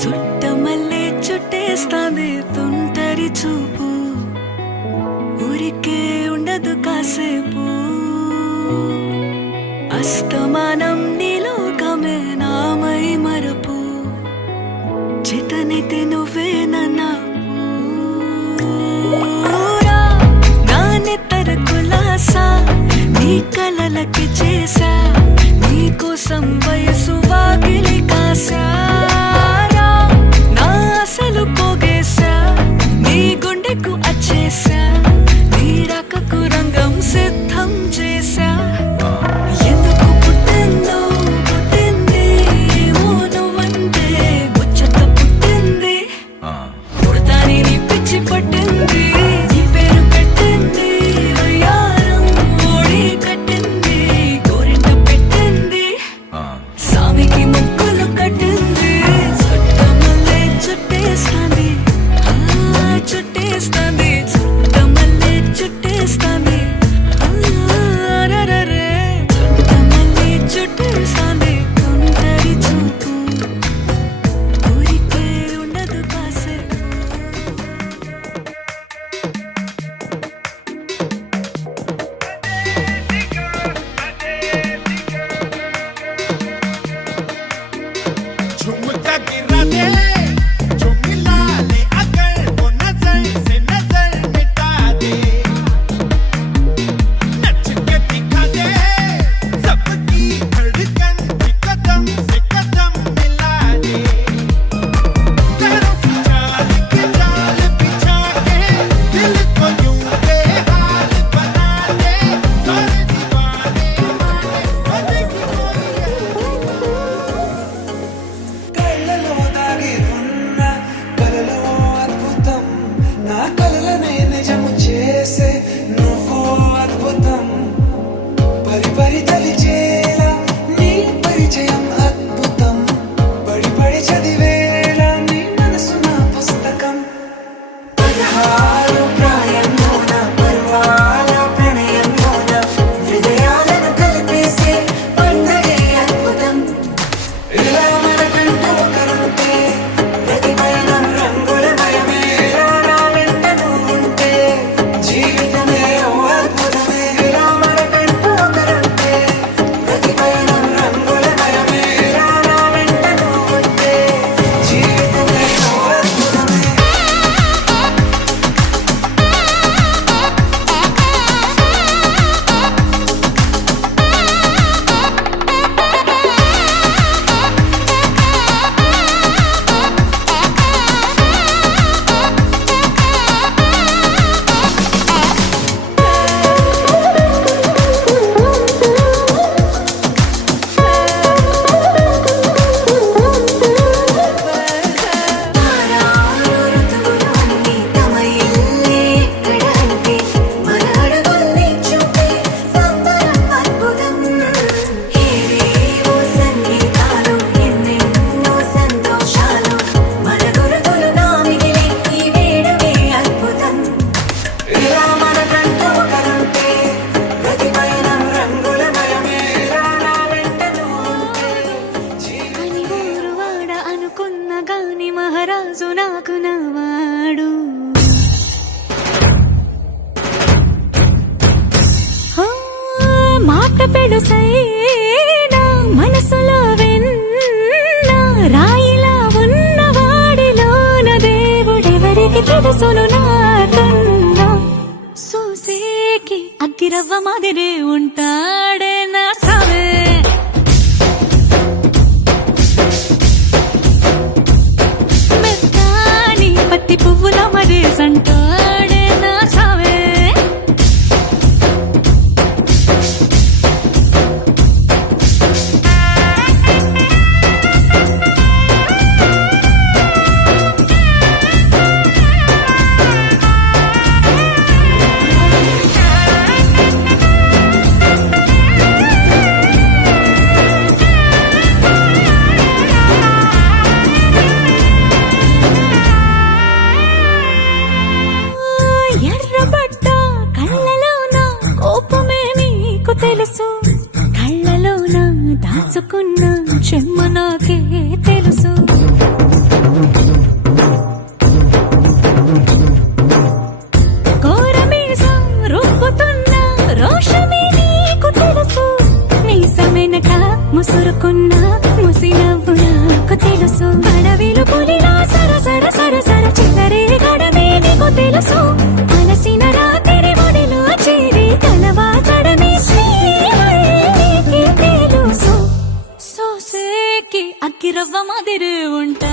చుట్టమల్లే చుట్టేస్తాంది తుంటరి చూపు, ఊరికే ఉండదు కాసేపు. అస్తమానం నీలోకమే నామై మరపు, చేతనైతే నువ్వే నన్నా నా నెత్తర కులాసా నీ కలలకి చేసా, నీ కోసం వయసు వాకిలి కాసా. నా అసలు పోగేసా నీ గుండెకు అచ్చేసా, నీ రకకు రంగం సిద్ధం చేసా. ఎందుకు పుట్టిందో పుట్టింది ఏమో నువ్వంటే ముచ్చట పుట్టింది, పుడతాని నీ పిచ్చి పట్టింది. నీ పేరు పెట్టింది వయ్యారం ఓడి కట్టింది, గోరింట పెట్టింది సామికి ముక్కులు కట్టింది. చుట్టమల్లే చుట్టేస్తాంది చుట్టేస్తాంది, చుట్టమల్లే చుట్టేస్తాంది. అరెరెరె చుట్టమల్లే చుట్టేస్తాంది తుంటరి చూపు, ఊరికే ఉండదు కాసేపు. झुमका गिरा दे जो मिला ले अगर वो नजर से नजर मिटा दे, नच के दिखा दे सबकी धड़कन की कदम से कदम मिला दे. पैरों की चाल के जाल बिछा के दिल को यूं बेहाल बना दे, सारे दीवाने बने की కళ్ళలో దాగి ఉన్న కలలో అద్భుతం, నా కలలనే నిజము చేసే నువ్వు అద్భుతం. పరి పరి తలిచేలా నీ పరిచయం అద్భుతం, పడి పడి చదివేలా నీ మనసు నా పుస్తకం. 16 ప్రాయంలోన పర్వాల ప్రణయంలోన హృదయాలను కలిపేసే పండగే అద్భుతం. ఇలా మనకంటూ ఒకరుంటే ప్రతి పయనం రంగులమయమే, ఇలా నా వెంట నువ్వుంటే జీవితమే ఓ అద్భుతమే. ఇలా మనకంటూ ఒకరుంటే ప్రతి పయనం రంగులమయమే, ఇలా నా వెంట నువ్వుంటే జీవితమే ఓ అద్భుతమే. తారాలు ఋతువులు అన్నీ తమ ఇల్లే ఎక్కడ అంటే, మన అడుగుల్ని చూపే సంబరం అద్భుతం. ఏవేవో సంగీతాలు ఎన్నెన్నో సంతోషాలు, మన గురుతులు నా మిగిలి ఈ వేడమే అద్భుతం. ఇలా మనకంటూ ఒకరుంటే ప్రతి పయనం రంగులమయమే, ఇలా నా వెంట నువ్వుంటే అని ఊరువాడ అనుకున్న గాని మహారాజు నాకు నవాడు. మాట పెడుసైనా మనసులో వెన్న, రాయిలా ఉన్నవాడిలోన దేవుడెవరికి తెలుసును నాకన్నా. సూసేకి అగ్గిరవ్వ మాదిరే ఉంటాడే నా సామే, మెత్తాని పత్తి పువ్వుల మరేసంటాడే నా సామే. తెలుసు, కళ్ళలోన దాచుకున్న చెమ్మ నాకే తెలుసు. రాగి రవ్వ మాదిరి ఉంటా